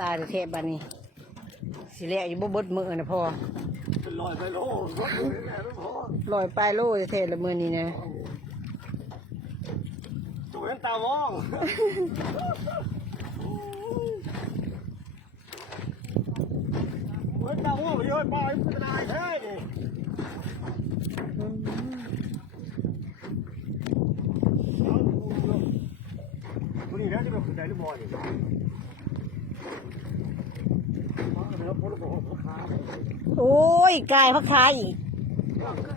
ตายเทพบ้านนี้สิเละอยู่บ่เบิดมือนะพ่อ ลอยไปโลรถมือแม่ไม่พอ ลอยปลายโลเทศละมือนี้นะ ตัวเห็นตามองเห็นตามองไปเยอะไปมันจะได้แท้ดิวันนี้นะจะเป็นคนใดหรือบ่อยโอ้ยกายพักท้ายอีก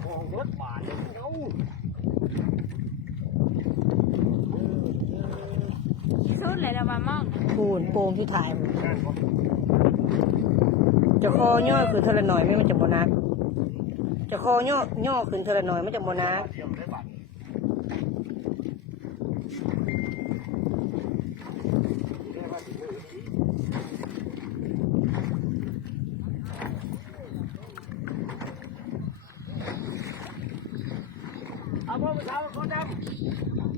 ของรถบาทเขา สุดเลยนะว่ามอง ปูนโป่งที่ถ่ายจะคอย่อขึ้นเท่าละหน่อยไม่มันจะบ่นักจะคย่อขึ้นเท่าละหน่อยมันจะบ่นัก เทียมได้บัตรเอาพ่อไปถามคนดำ